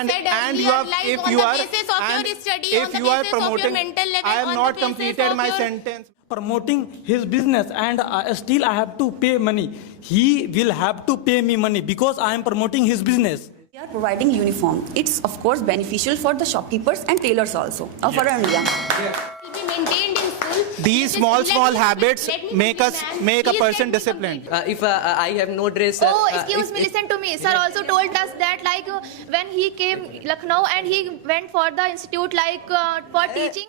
and said earlier, you have, like if on you the are, basis of and your study, if on the you are basis of your promoting, mental level, I have on not the basis completed of my your... sentence. Promoting his business, and still I have to pay money. He will have to pay me money because I am promoting his business. We are providing uniform. It's of course beneficial for the shopkeepers and tailors also, for India. will be maintained in school. These small habits make a person disciplined. If I have no dress. Oh, excuse me, listen to me. Sir also told us that like when he came Lucknow and he went for the institute like for teaching.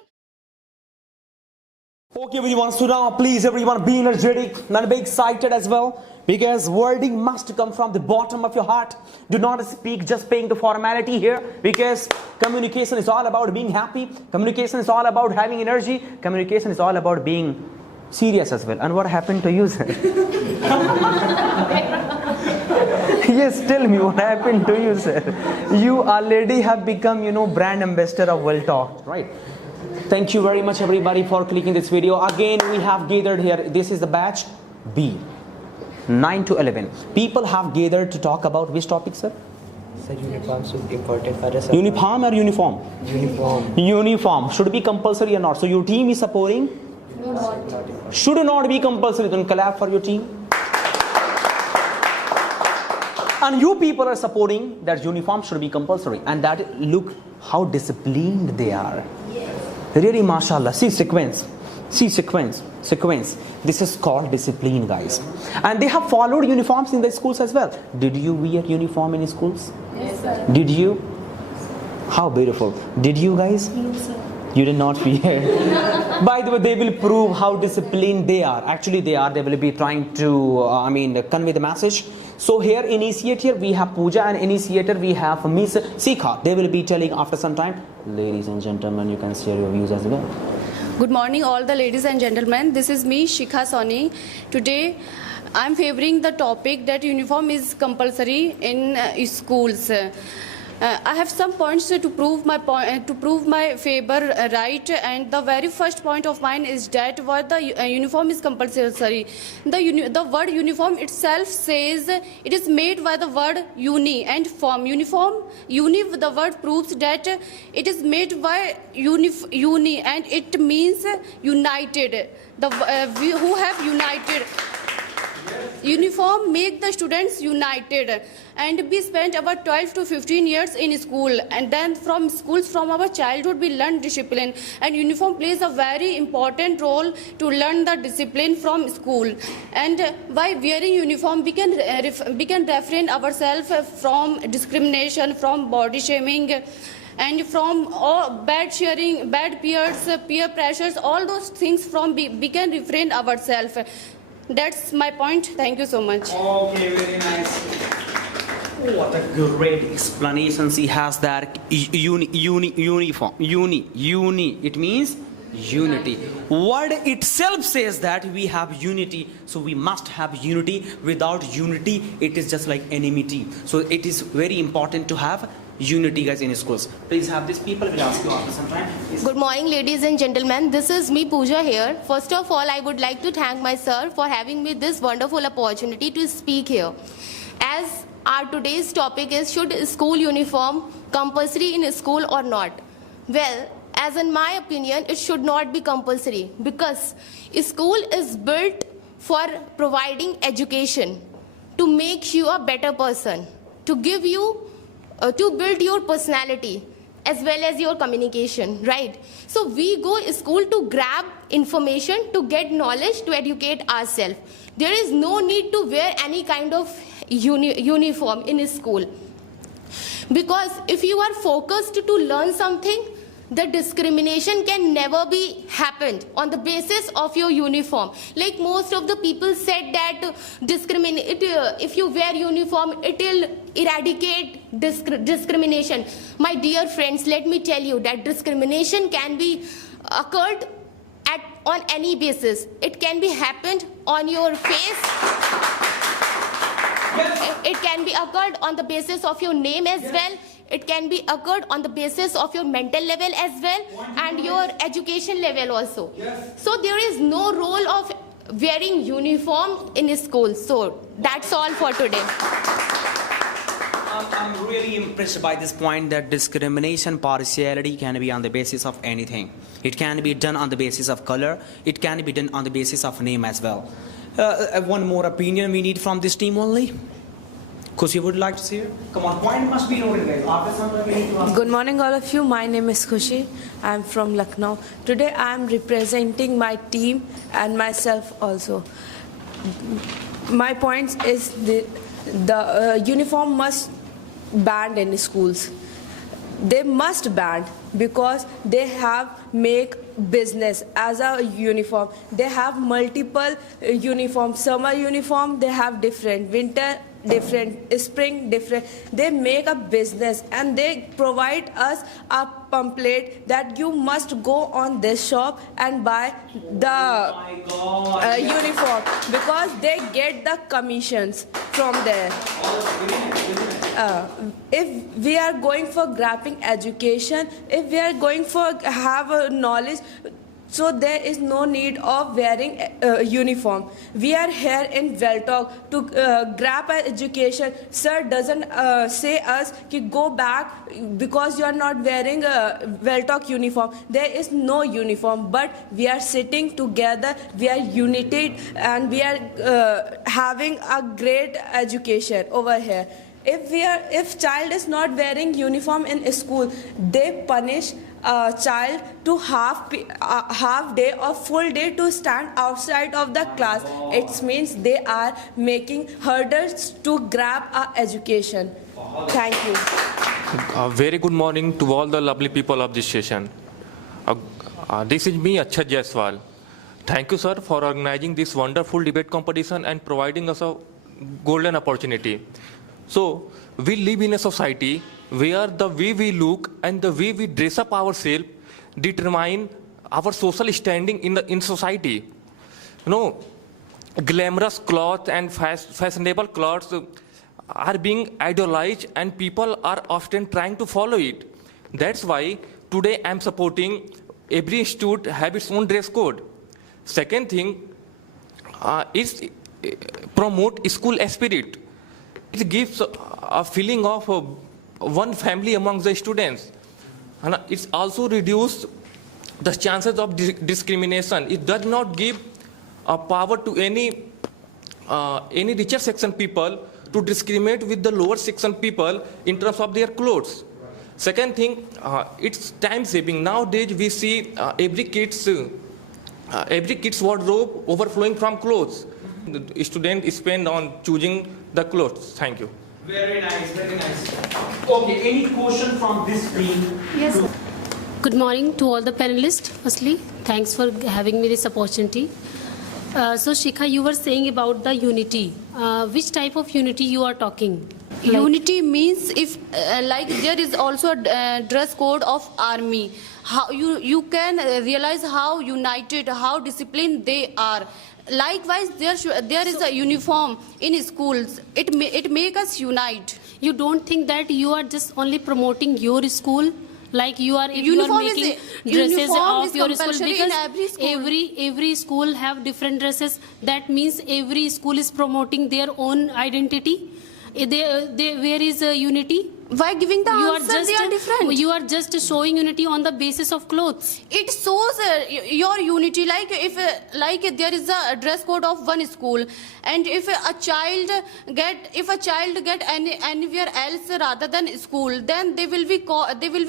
Okay, everyone, so now please everyone be energetic and be excited as well, because wording must come from the bottom of your heart. Do not speak just paying the formality here, because communication is all about being happy. Communication is all about having energy. Communication is all about being serious as well. And what happened to you, sir? Yes, tell me what happened to you, sir. You already have become, brand ambassador of Well Talk, right? Thank you very much everybody for clicking this video. Again, we have gathered here. This is the batch B, 9 to 11. People have gathered to talk about which topic, sir? Sir, uniform is important for us. Uniform or uniform? Uniform. Uniform. Should be compulsory or not? So your team is supporting? Should not be compulsory. Then clap for your team. And you people are supporting that uniform should be compulsory. And that, look how disciplined they are. Really, mashallah. See sequence. See sequence. This is called discipline, guys. And they have followed uniforms in the schools as well. Did you wear uniform in schools? Yes, sir. Did you? How beautiful. Did you guys? Yes, sir. You did not wear. By the way, they will prove how disciplined they are. Actually, they are. They will be trying to, convey the message. So here, initiator, we have Pooja, and initiator, we have Miss Sikha. They will be telling after some time. Ladies and gentlemen, you can share your views as well. Good morning, all the ladies and gentlemen. This is me, Shikha Soni. Today, I'm favoring the topic that uniform is compulsory in schools. I have some points to prove my favor right, and the very first point of mine is that what the uniform is compulsory. The word uniform itself says it is made by the word uni and form. Uniform, the word proves that it is made by uni and it means united. Who have united. Uniform make the students united, and we spent about 12 to 15 years in school, and then from schools from our childhood we learn discipline, and uniform plays a very important role to learn the discipline from school. And by wearing uniform we can refrain ourselves from discrimination, from body shaming, and from all bad sharing, bad peers, peer pressures, all those things from we can refrain ourselves. That's my point. Thank you so much. Okay, very nice. What a great explanation she has that uniform. Uni. It means unity. Word itself says that we have unity, so we must have unity. Without unity, it is just like enmity. So it is very important to have unity, guys, in schools. Please have these people. Will ask you after some time. Please. Good morning, ladies and gentlemen. This is me, Pooja, here. First of all, I would like to thank my sir for having me this wonderful opportunity to speak here. As our today's topic is, should school uniform compulsory in school or not? Well, as in my opinion, it should not be compulsory, because school is built for providing education, to make you a better person, to give you to build your personality as well as your communication, right? So we go to school to grab information, to get knowledge, to educate ourselves. There is no need to wear any kind of uniform in school, because if you are focused to learn something, the discrimination can never be happened on the basis of your uniform. Like most of the people said that if you wear uniform, it will eradicate discrimination. My dear friends, let me tell you that discrimination can be occurred on any basis. It can be happened on your face. It can be occurred on the basis of your name as well. It can be occurred on the basis of your mental level as well, and your education level also. So there is no role of wearing uniform in school. So that's all for today. I'm really impressed by this point that discrimination, partiality can be on the basis of anything. It can be done on the basis of color. It can be done on the basis of name as well. One more opinion we need from this team only. Khushi would like to see it. Come on, point must be noted, guys. After some time, we need to ask. Good morning, all of you. My name is Khushi. I am from Lucknow. Today, I am representing my team and myself also. My point is the uniform must banned in schools. They must ban because they have make business as a uniform. They have multiple uniforms. Summer uniform they have different, winter different, spring different. They make a business and they provide us a pamphlet that you must go on this shop and buy the uniform because they get the commissions from there. If we are going for grasping education, if we are going for have a knowledge, so there is no need of wearing a uniform. We are here in Veltalk to grab our education. Sir doesn't say us ki go back because you are not wearing a Veltalk uniform. There is no uniform, but we are sitting together, we are united and we are having a great education over here. If child is not wearing uniform in school, they punish a child to half day or full day to stand outside of the class. It means they are making hurdles to grab our education. Thank you. Very good morning to all the lovely people of this session. This is me, Achat Jaiswal. Thank you, sir, for organizing this wonderful debate competition and providing us a golden opportunity. So, we live in a society where the way we look and the way we dress up ourselves determine our social standing in society. You know, glamorous clothes and fashionable clothes are being idolized and people are often trying to follow it. That's why today I'm supporting every institute have its own dress code. Second thing is promote school spirit. It gives a feeling of one family among the students. And it's also reduced the chances of discrimination. It does not give a power to any richer section people to discriminate with the lower section people in terms of their clothes. Second thing, it's time saving. Nowadays we see every kid's wardrobe overflowing from clothes. The student spend on choosing the clothes. Thank you. Very nice, very nice. Okay, any question from this team? Yes. Good morning to all the panelists. Firstly, thanks for having me this opportunity. So, Shikha, you were saying about the unity. Which type of unity you are talking? Unity means if like there is also a dress code of army. How you can realize how united, how disciplined they are. Likewise, there is a uniform in schools. It make us unite. You don't think that you are just only promoting your school? Like you are, if Uniform you are making dresses of your school, because every school have different dresses. That means every school is promoting their own identity. Where is unity? Why giving the answer? They are different. You are just showing unity on the basis of clothes. It shows your unity. Like if there is a dress code of one school, and if a child get anywhere else rather than school, then they will be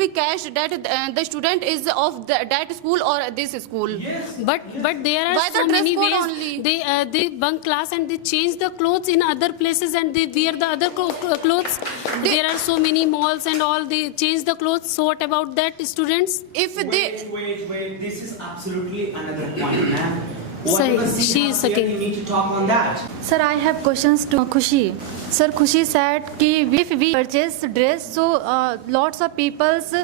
cashed that the student is of that school or this school. Yes. But there are so many ways. They bunk class and they change the clothes in other places and they wear the other clothes. There are so many malls and all, they change the clothes. So what about that, students? If wait, this is absolutely another point, ma'am. Sorry, she is second. You need to talk on that. Sir, I have questions to Khushi. Sir, Khushi said कि if we purchase dress, so lots of people's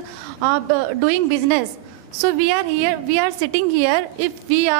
doing business. So we are here, we are sitting here. If you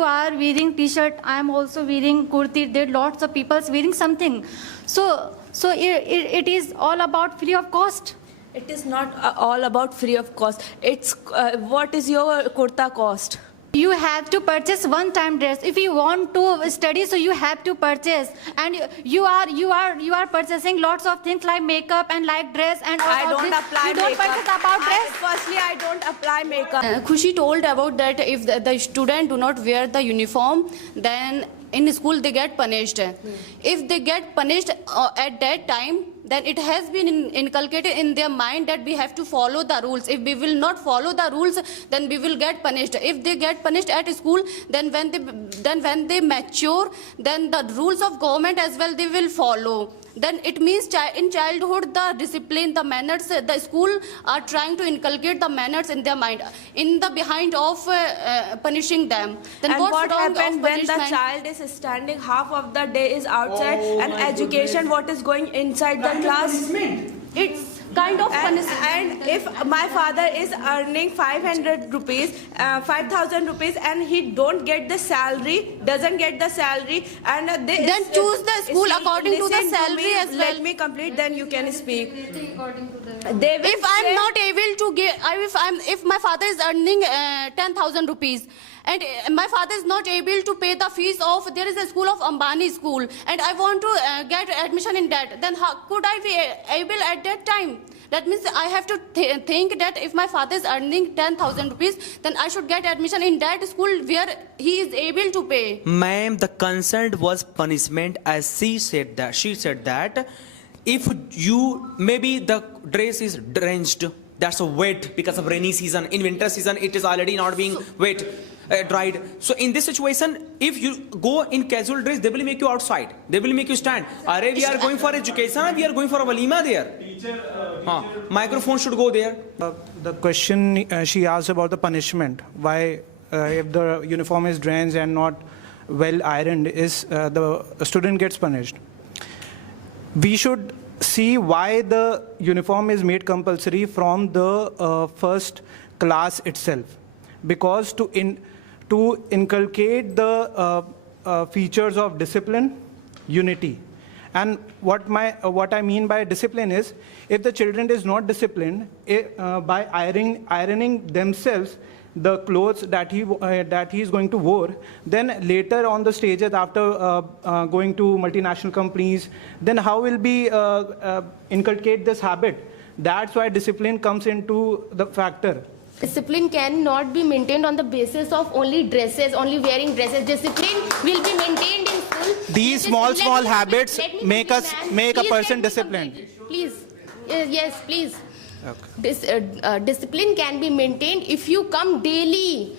are wearing t-shirt, I am also wearing kurti. There are lots of people wearing something. So it is all about free of cost. It is not all about free of cost. It's what is your kurta cost? You have to purchase one-time dress. If you want to study, so you have to purchase, and you are purchasing lots of things like makeup and like dress and all I of don't this. apply You don't makeup. purchase about dress. Firstly, I don't apply makeup. Khushi told about that if the student do not wear the uniform, then in school they get punished. If they get punished at that time, then it has been inculcated in their mind that we have to follow the rules. If we will not follow the rules, then we will get punished. If they get punished at school, then when they mature, then the rules of government as well they will follow. Then it means in childhood the discipline, the manners, the school are trying to inculcate the manners in their mind, in the behind of punishing them. Then And what's what wrong happens of when the punishment? child is standing half of the day is outside and education what is going inside the class? It's kind of punishment. And if my father is earning 500 rupees, 5,000 rupees, and he don't get the salary, doesn't get the salary, and Then choose the school according to the listen salary me, as well. Let me complete, then you can speak. They will If I'm say- not able to get, if my father is earning 10,000 rupees, and my father is not able to pay the fees of, there is a school of Ambani school, and I want to get admission in that, then how could I be able at that time? That means I have to think that if my father is earning 10,000 rupees, then I should get admission in that school where he is able to pay. Ma'am, the concern was punishment, as she said that if you, maybe the dress is drenched, that's a wet because of rainy season. In winter season, it is already not being wet, dried. So in this situation, if you go in casual dress, they will make you outside. They will make you stand. Arey, we are going for education, we are going for a walima there. Microphone should go there. The question she asked about the punishment, why if the uniform is drenched and not well ironed, is the student gets punished. We should see why the uniform is made compulsory from the first class itself, because to inculcate the features of discipline, unity. And what I mean by discipline is, if the children is not disciplined by ironing themselves the clothes that he is going to wear, then later on the stages after going to multinational companies, then how will be inculcate this habit? That's why discipline comes into the factor. Discipline cannot be maintained on the basis of only dresses, only wearing dresses. Discipline will be maintained in school. These small habits make a person disciplined. Please, yes, please. Okay. Discipline can be maintained if you come daily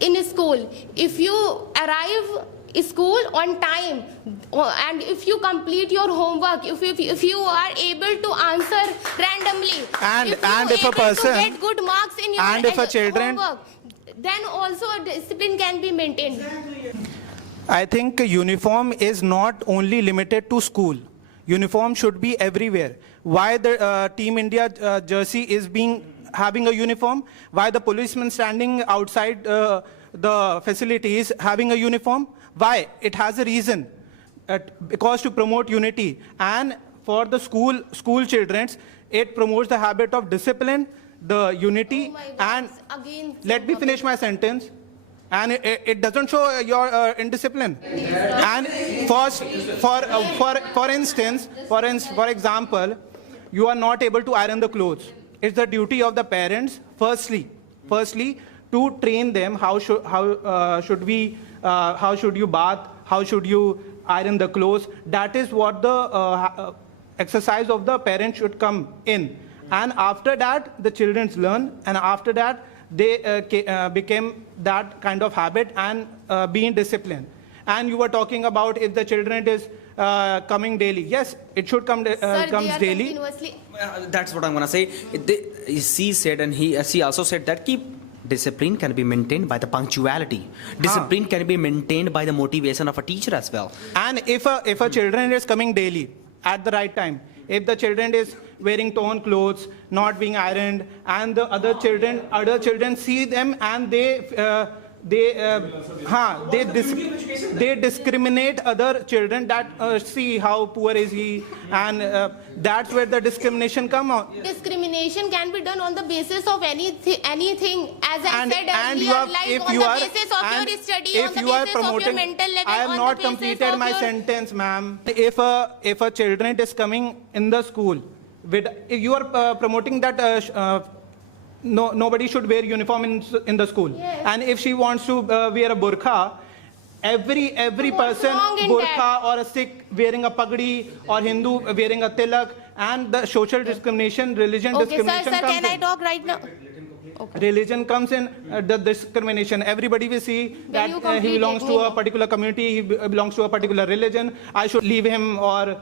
in school. If you arrive school on time, and if you complete your homework, if you are able to answer randomly, and if a person to get good marks in your and if a children homework, then also a discipline can be maintained. I think uniform is not only limited to school. Uniform should be everywhere. Why the Team India jersey is having a uniform? Why the policeman standing outside the facilities having a uniform? Why? It has a reason. Because to promote unity, and for the school children, it promotes the habit of discipline, the unity, and let me finish my sentence. And it doesn't show your indiscipline. And first, for instance, for example, you are not able to iron the clothes. It's the duty of the parents, firstly, to train them how should you bath, how should you iron the clothes. That is what the exercise of the parents should come in. And after that, the children learn, and after that, they became that kind of habit and being disciplined. And you were talking about if the children is coming daily. Yes, it should come comes daily. That's what I'm gonna say. She said, and she also said that discipline can be maintained by the punctuality. Discipline can be maintained by the motivation of a teacher as well. And if a children is coming daily at the right time, if the children is wearing torn clothes, not being ironed, and the other children see them and they discriminate other children that see how poor is he, and that's where the discrimination come on. Discrimination can be done on the basis of anything, as I And- said and earlier, you are- like if on you the are- basis of and your study, if on the you are basis of your promoting- mental level, I have on not the basis completed of my your... sentence, ma'am. If a children is coming in the school, if you are promoting that nobody should wear uniform in the school, Yes. and if she wants to wear a burqa, every what's person, wrong in burqa that? or a Sikh wearing a pagdi or Hindu wearing a tilak, and the social discrimination, religion Okay, sir, discrimination sir, comes can I in. talk right now? Religion comes in, the discrimination. Everybody will see that you he complete belongs it, to move a on. particular community, he belongs to a particular religion. I should leave him, or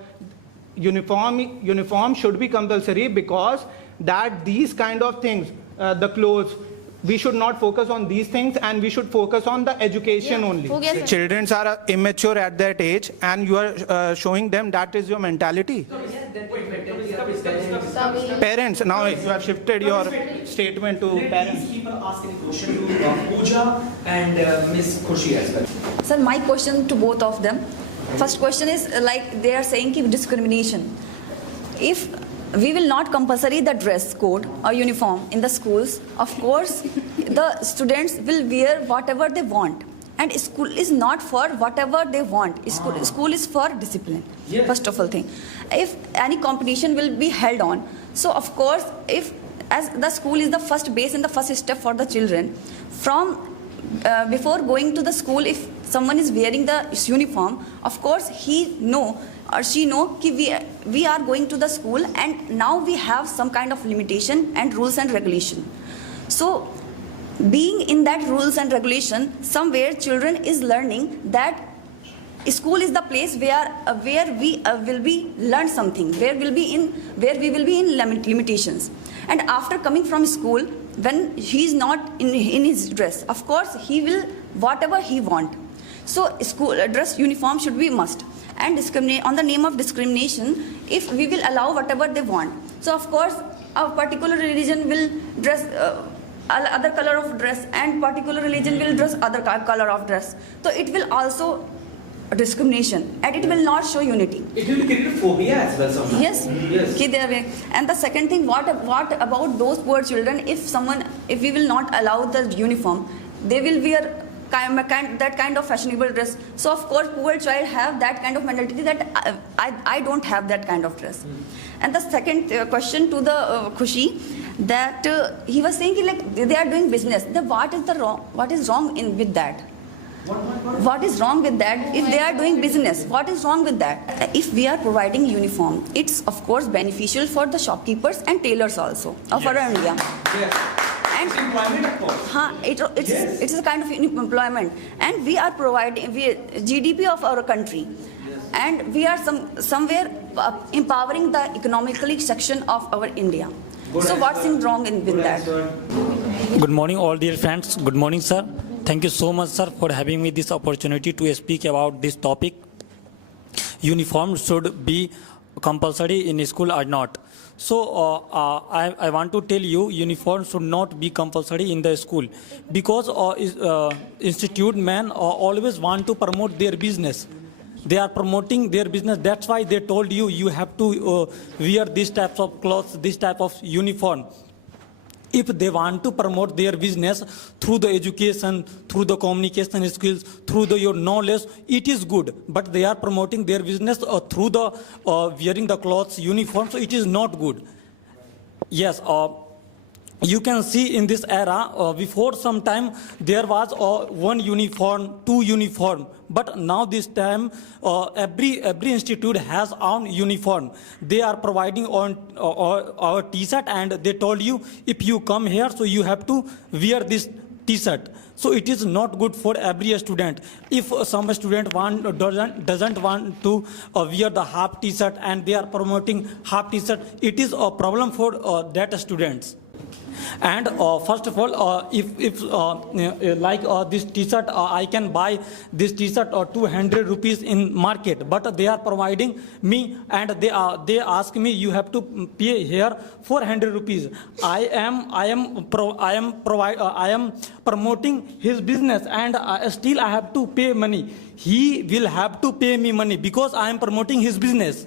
uniform should be compulsory, because that these kind of things, the clothes, we should not focus on these things, and we should focus on the education only. हो गया, sir. Children are immature at that age, and you are showing them that is your mentality. Parents, now you have shifted your statement to parents. Keep asking question to Pooja and Miss Khushi as well. Sir, my question to both of them. First question is like they are saying ki discrimination. If we will not compulsory the dress code or uniform in the schools, of course, the students will wear whatever they want. And school is not for whatever they want. School is for discipline. Yes. First of all thing. If any competition will be held on, so of course, if as the school is the first base and the first step for the children, from before going to the school, if someone is wearing the uniform, of course he know or she know ki we are going to the school, and now we have some kind of limitation and rules and regulation. So being in that rules and regulation, somewhere children is learning that school is the place where we will be learn something, where we will be in limitations. And after coming from school, when he is not in his dress, of course he will whatever he want. So school dress uniform should be must. And discriminate on the name of discrimination, if we will allow whatever they want, so of course a particular religion will dress other color of dress, and particular religion will dress other color of dress. So it will also discrimination, and it will not show unity. It will create phobia as well sometimes. Yes. Yes. Ki there way. And the second thing, what about those poor children? If we will not allow the uniform, they will wear that kind of fashionable dress. So of course, poor child have that kind of mentality that I don't have that kind of dress. And the second question to the Khushi, that he was saying ki, like they are doing business. Then what is wrong with that? What is wrong with that? If they are doing business, what is wrong with that? If we are providing uniform, it's of course beneficial for the shopkeepers and tailors also of our India. Yes. And It's employment, of course. it's a kind of employment, and we are providing GDP of our country, and we are somewhere empowering the economically section of our India. So what's wrong with that? Good morning, all dear friends. Good morning, sir. Thank you so much, sir, for having me this opportunity to speak about this topic. Uniform should be compulsory in school or not. So I want to tell you, uniform should not be compulsory in the school, because institute men always want to promote their business. They are promoting their business. That's why they told you you have to wear these types of clothes, this type of uniform. If they want to promote their business through the education, through the communication skills, through your knowledge, it is good. But they are promoting their business through the wearing the clothes, uniform, so it is not good. Yes, you can see in this era, before some time, there was one uniform, two uniform. But now this time, every institute has own uniform. They are providing on our T-shirt, and they told you, if you come here, so you have to wear this T-shirt. So it is not good for every student. If some student doesn't want to wear the half T-shirt, and they are promoting half T-shirt, it is a problem for that students. And first of all, if like this T-shirt, I can buy this T-shirt 200 rupees in market, but they are providing me, and they ask me you have to pay here 400 rupees. I am promoting his business, and still I have to pay money. He will have to pay me money because I am promoting his business.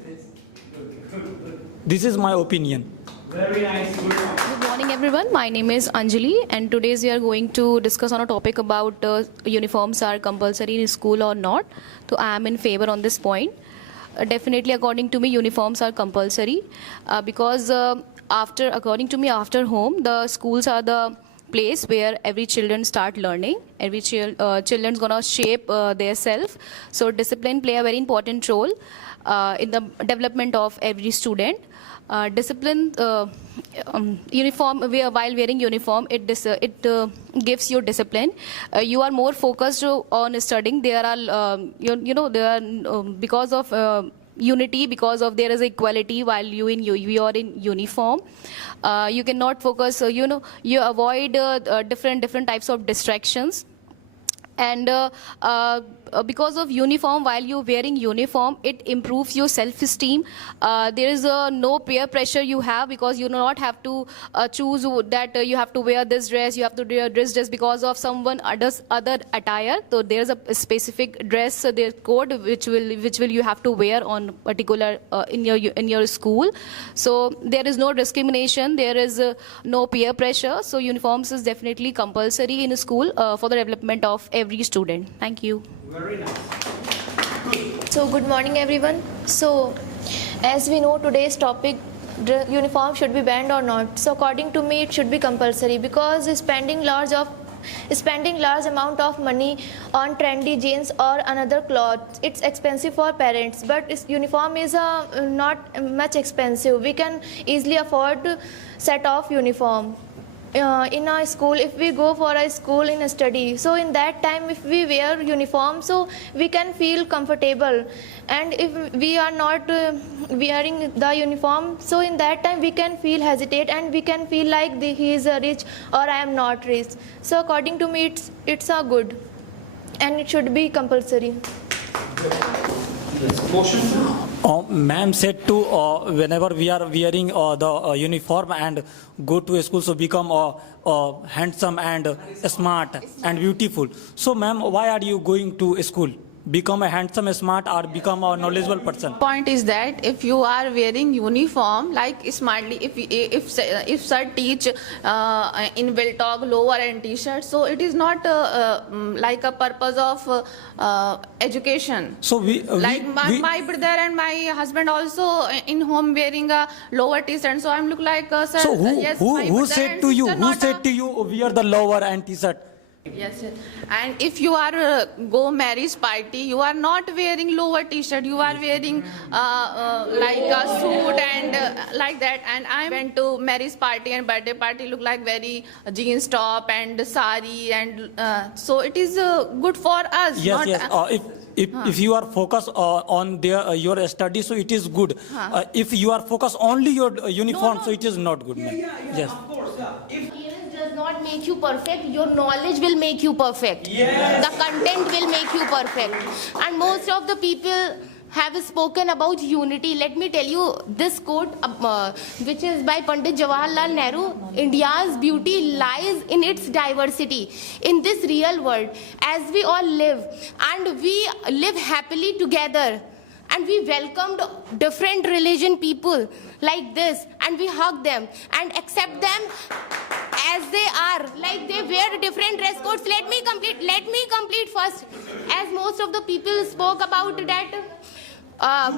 This is my opinion. Very nice. Good morning, everyone. My name is Anjali, and today we are going to discuss on a topic about uniforms are compulsory in school or not. So I am in favor on this point. Definitely, according to me, uniforms are compulsory because according to me, after home, the schools are the place where every children start learning. Every children's gonna shape their self. So discipline play a very important role in the development of every student. Discipline, uniform, while wearing uniform, it gives you discipline. You are more focused on studying. There are, because of unity, because of there is equality while you are in uniform. You cannot focus, you avoid different types of distractions. And because of uniform, while you're wearing uniform, it improves your self-esteem. There is no peer pressure you have, because you do not have to choose that you have to wear this dress, you have to wear this dress because of someone other attire. So there's a specific dress, their code which will you have to wear on particular in your school. So there is no discrimination, there is no peer pressure. So uniforms is definitely compulsory in a school for the development of every student. Thank you. Very nice. So good morning, everyone. So as we know, today's topic, uniform should be banned or not. So according to me, it should be compulsory, because spending large amount of money on trendy jeans or another clothes, it's expensive for parents. But uniform is not much expensive. We can easily afford set of uniform. In our school, if we go for a school in a study, so in that time if we wear uniform, so we can feel comfortable. And if we are not wearing the uniform, so in that time we can feel hesitate, and we can feel like he is rich or I am not rich. So according to me, it's a good, and it should be compulsory. Ma'am said to whenever we are wearing the uniform and go to a school, so become handsome and smart and beautiful. So ma'am, why are you going to a school? Become a handsome, smart, or become a knowledgeable person? Point is that if you are wearing uniform like smartly, if sir teach in will talk lower and t-shirt, so it is not like a purpose of education. So my brother and my husband also in home wearing a lower t-shirt, so I'm look like sir. So yes, who said to you? Who said to you wear the lower and t-shirt? Yes, sir. And if you are go marriage party, you are not wearing lower t-shirt, you are wearing like a suit and like that. And I went to marriage party and birthday party, look like very jeans top and sari, and so it is good for us. Yes, not, yes. If you are focused on your study, so it is good. If you are focused only your uniform, so it is not good. Yes. Of course, If does not make you perfect, your knowledge will make you perfect. Yes. The content will make you perfect. And most of the people have spoken about unity. Let me tell you this quote, which is by Pandit Jawaharlal Nehru: India's beauty lies in its diversity. In this real world, as we all live, and we live happily together, and we welcomed different religion people like this, and we hug them and accept them as they are, like they wear different dress codes. Let me complete first. As most of the people spoke about that,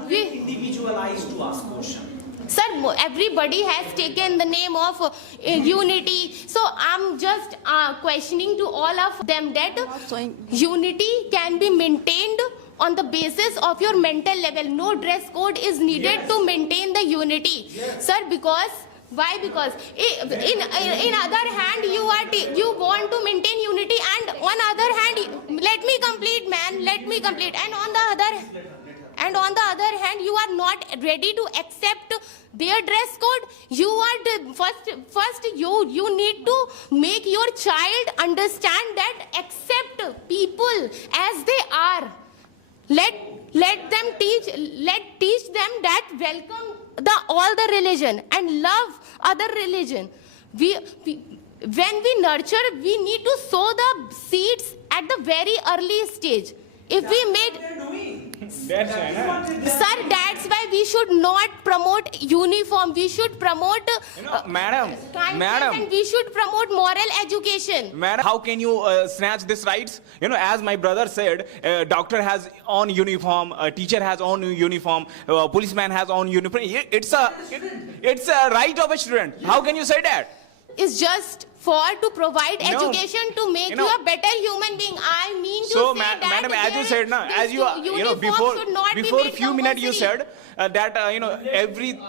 we individualized to ask question. Sir, everybody has taken the name of unity. So I'm just questioning to all of them that unity can be maintained on the basis of your mental level. No dress code is needed to maintain the unity. Sir, because why? Because in other hand you want to maintain unity, and on other hand, let me complete, man, let me complete. And on the other and on the other hand you are not ready to accept their dress code. You are first you need to make your child understand that accept people as they are. Let them teach them that welcome all the religion and love other religion. When we nurture, we need to sow the seeds at the very early stage. If we made, sir, that's why we should not promote uniform. We should promote Madam, kindness, and we should promote moral education. Madam, how can you snatch this rights? As my brother said, doctor has own uniform, a teacher has own uniform, policeman has own uniform. It's a right of a student. How can you say that? Is just to provide education to make you a better human being. I mean to so, say that madam, as you said, na, as you uniform should not be before made few minutes you compulsory. said that every.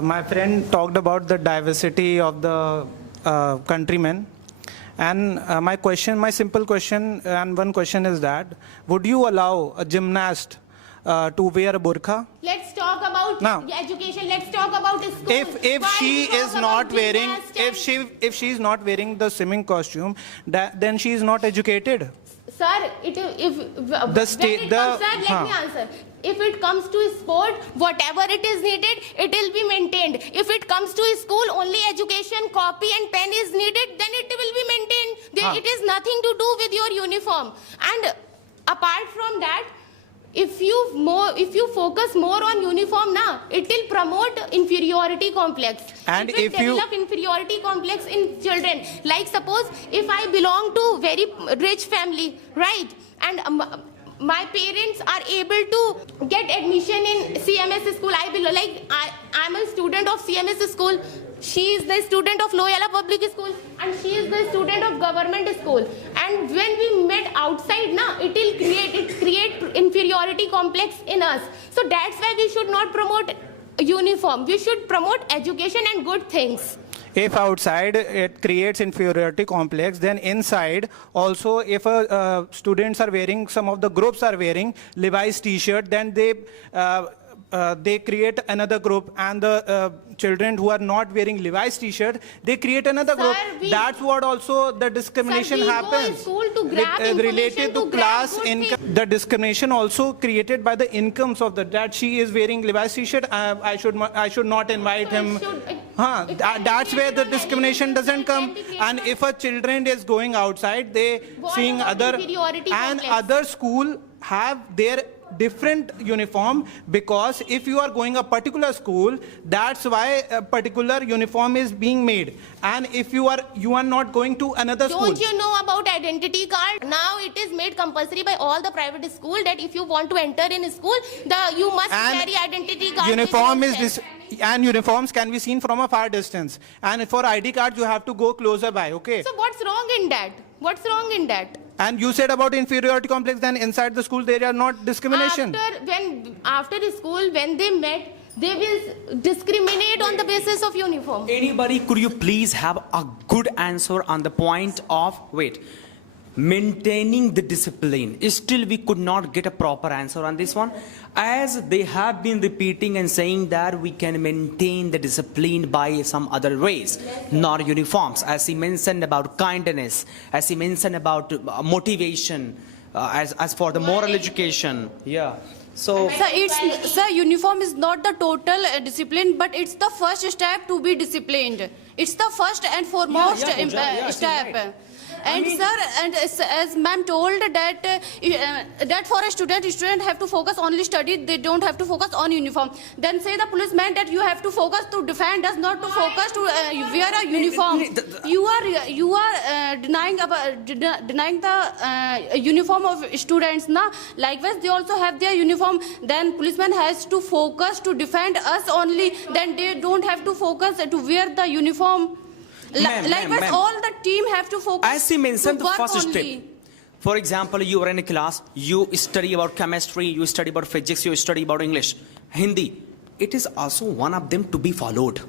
My friend talked about the diversity of the countrymen. And my simple question, and one question is that, would you allow a gymnast to wear a burqa? Let's talk about Now, education. Let's talk about school. If Why she we talk is about not wearing, gymnastics? if she is not wearing the swimming costume, then she is not educated. Sir, when it comes, sir, let me answer. If it comes to sport, whatever it is needed, it will be maintained. If it comes to school, only education, copy and pen is needed, then it will be maintained. It is nothing to do with your uniform. And apart from that, if you focus more on uniform now, it will promote inferiority complex. And it will if you develop inferiority complex in children. Like suppose if I belong to very rich family, right? And my parents are able to get admission in CMS school. I'm a student of CMS school. She is the student of Loyola Public School and she is the student of government school. And when we met outside, it will create inferiority complex in us. So that's why we should not promote uniform. We should promote education and good things. If outside it creates inferiority complex, then inside also, if students are wearing, some of the groups are wearing Levi's t-shirt, then they create another group, and the children who are not wearing Levi's t-shirt, they create another group. That's what also the discrimination happens. Related to class income. The discrimination also created by the incomes of that she is wearing Levi's t-shirt. I should not invite him. That's where the discrimination doesn't come. And if a children is going outside, they seeing other school have their different uniform, because if you are going a particular school, that's why a particular uniform is being made. And if you are not going to another school. Don't you know about identity card? Now it is made compulsory by all the private school that if you want to enter in school, you must carry identity card. And uniforms can be seen from a far distance. And for ID card, you have to go closer by, okay? So what's wrong in that? What's wrong in that? And you said about inferiority complex, then inside the school there are not discrimination. After the school, when they met, they will discriminate on the basis of uniform. Anybody, could you please have a good answer on the point of, maintaining the discipline? Still we could not get a proper answer on this one, as they have been repeating and saying that we can maintain the discipline by some other ways, not uniforms, as he mentioned about kindness, as he mentioned about motivation, as for the moral education. So, sir, uniform is not the total discipline, but it's the first step to be disciplined. It's the first and foremost step. Right. And sir, and as ma'am told that for a student have to focus only study, they don't have to focus on uniform. Then say the policeman that you have to focus to defend us, not to focus to wear a uniform. You are denying the uniform of students, na? Likewise, they also have their uniform. Then policeman has to focus to defend us only. Then they don't have to focus to wear the uniform. Likewise, all the team have to focus. As he mentioned, to the work first only. step. For example, you are in a class, you study about chemistry, you study about physics, you study about English, Hindi. It is also one of them to be followed.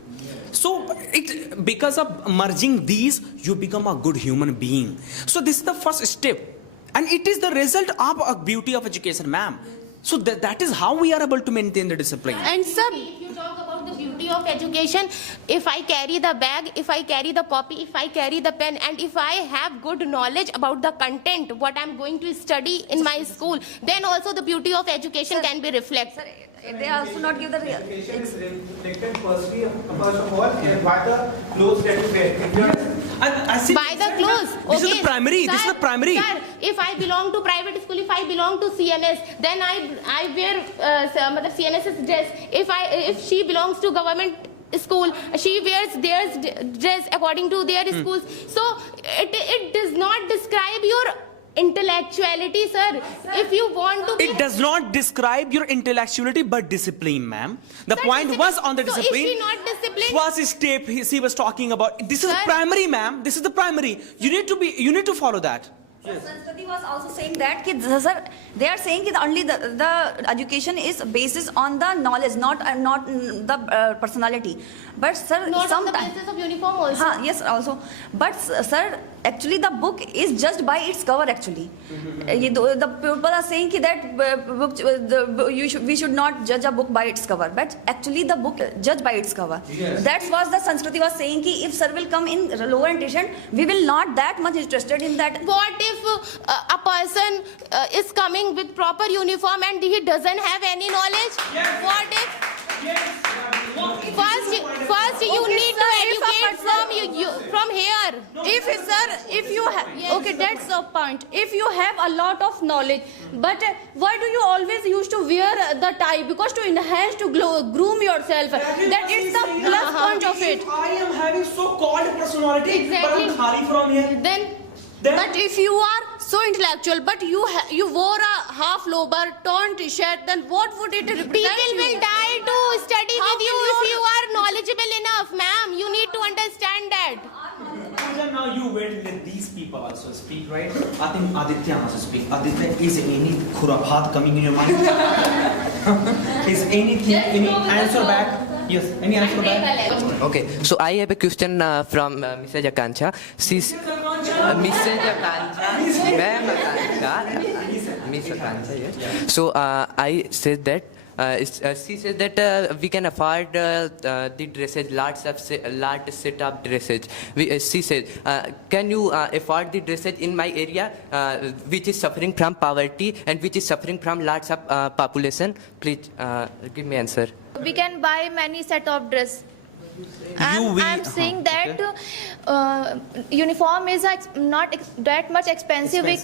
So it because of merging these, you become a good human being. So this is the first step, and it is the result of a beauty of education, ma'am. So that is how we are able to maintain the discipline. And sir, if you talk about the beauty of education, if I carry the bag, if I carry the copy, if I carry the pen, and if I have good knowledge about the content, what I'm going to study in my school, then also the beauty of education can be reflected. They also not give the Education is reflected first of all by the clothes that you wear. If you are By the clothes. This is the primary. This is the primary. Sir, if I belong to private school, if I belong to CNS, then I wear CNS's dress. If she belongs to government school, she wears their dress according to their schools. So it does not describe your intellectuality, sir. If you want to It does not describe your intellectuality but discipline, ma'am. The Sir, point was on the so discipline. is she not disciplined? First step he was talking about. This is Sir. primary, ma'am. This is the primary. You need to follow that. Sanskrit was also saying that sir, they are saying that only the education is basis on the knowledge, not the personality. But sir, Not on the sometimes basis of uniform also. yes, also. But sir, actually the book is judged by its cover. Actually, the people are saying that we should not judge a book by its cover. But actually, the book judged by its cover. Yes. That was the Sanskriti was saying ki if sir will come in lower edition, we will not that much interested in that. What if a person is coming with proper uniform and he doesn't have any knowledge? Yes. What if? Yes. First you Okay, need sir, to if a educate from here. If you have, okay, that's the point. If you have a lot of knowledge, but why do you always used to wear the tie? Because to enhance, to groom yourself. That is the plus point of it. If I am having so-called personality, Exactly. but I'm khali from here. Then But if you are so intellectual, but you wore a half lower, torn t-shirt, then what would it represent? people will die to study How with you can if you- you are knowledgeable enough, ma'am. You need to understand that. Now you wait, let these people also speak, right? I think Aditya has to speak. Aditya, is any khurafat coming in your mind? Is anything, any answer back? Yes, any answer back? Okay, so I have a question from Mrs. Akanksha. She's Mrs. Akanksha. Ma'am Akanksha. Miss Akanksha, yes. So I said that she said that we can afford the dresses, large set of dresses. She said, can you afford the dresses in my area, which is suffering from poverty and which is suffering from large of population? Please give me answer. We can buy many set of dress. I'm saying that uniform is not that much expensive. Yes,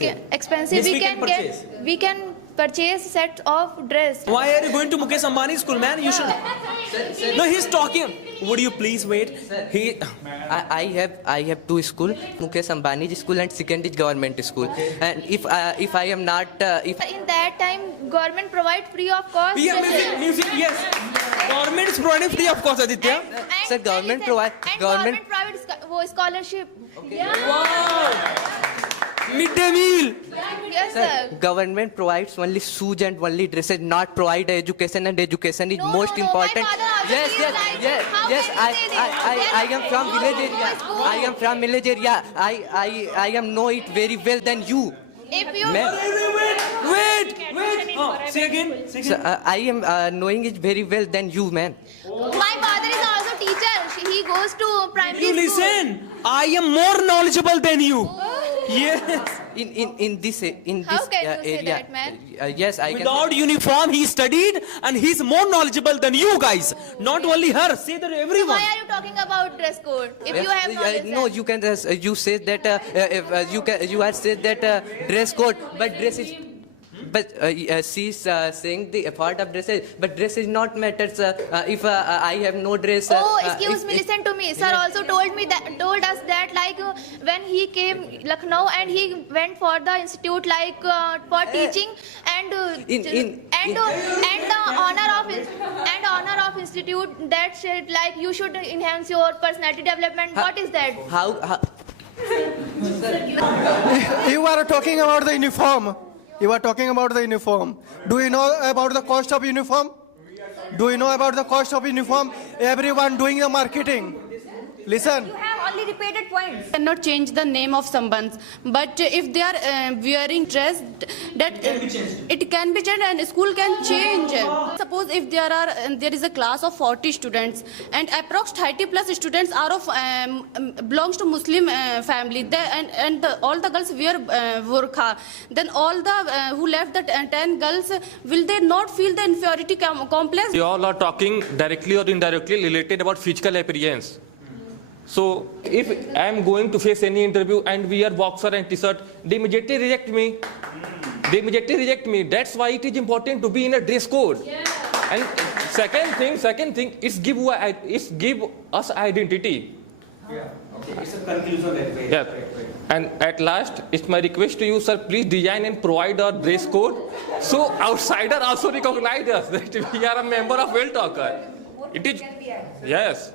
We can purchase set of dress. Why are you going to Mukesh Ambani school, man? You should. No, he's talking. Would you please wait? I have two schools, Mukesh Ambani's school and second is government school. And if I am not In that time, government provide free of cost. Yeah, dresses. music, yes. Government is providing free of course, Aditya. Sir, government And provide government private scholarship. Midday meal. Yes, sir. government provides only shoes and only dresses, not provide education, and education is No, most no, no. important. My father also Yes, feels yes, like yes, that. How yes. can you say that? I am from Yes, village you area. go to I am from village area. I am know it very well than you. If you Ma'am. Wait. Oh, say again. So, I am knowing it very well than you, man. My father is also teacher. He goes to primary You school. listen. I am more knowledgeable than you. Yes. In this How can you say area. that, man? Yes, I can. Without uniform, he studied and he's more knowledgeable than you guys. Not only her. Say that everyone. Why are you talking about dress code? If you have knowledge, no, you can. You said that you are said that dress code, but dress is. But she's saying the part of dresses, but dress is not matters. If I have no dress. excuse me, listen to me. Sir also told us that like when he came Lucknow and he went for the institute like for teaching and the honor of institute that said like you should enhance your personality development. What is that? How You are talking about the uniform. You are talking about the uniform. Do you know about the cost of uniform? Do you know about the cost of uniform? Everyone doing the marketing. Listen. You have only repeated points. Cannot change the name of someone, but if they are wearing dress, that it can be changed and school can change. Suppose if there is a class of 40 students and approx 30 plus students are of belongs to Muslim family, all the girls wear burqa, then all the who left the 10 girls, will they not feel the inferiority complex? You all are talking directly or indirectly related about physical appearance. So if I am going to face any interview and wear boxer and t-shirt, they immediately reject me. They immediately reject me. That's why it is important to be in a dress code. And second thing, it's give us identity. Yeah. Okay. It's a conclusion that way. Yeah. And at last, it's my request to you, sir, please design and provide a dress code so outsider also recognize us that we are a member of Well Talker. It is, yes.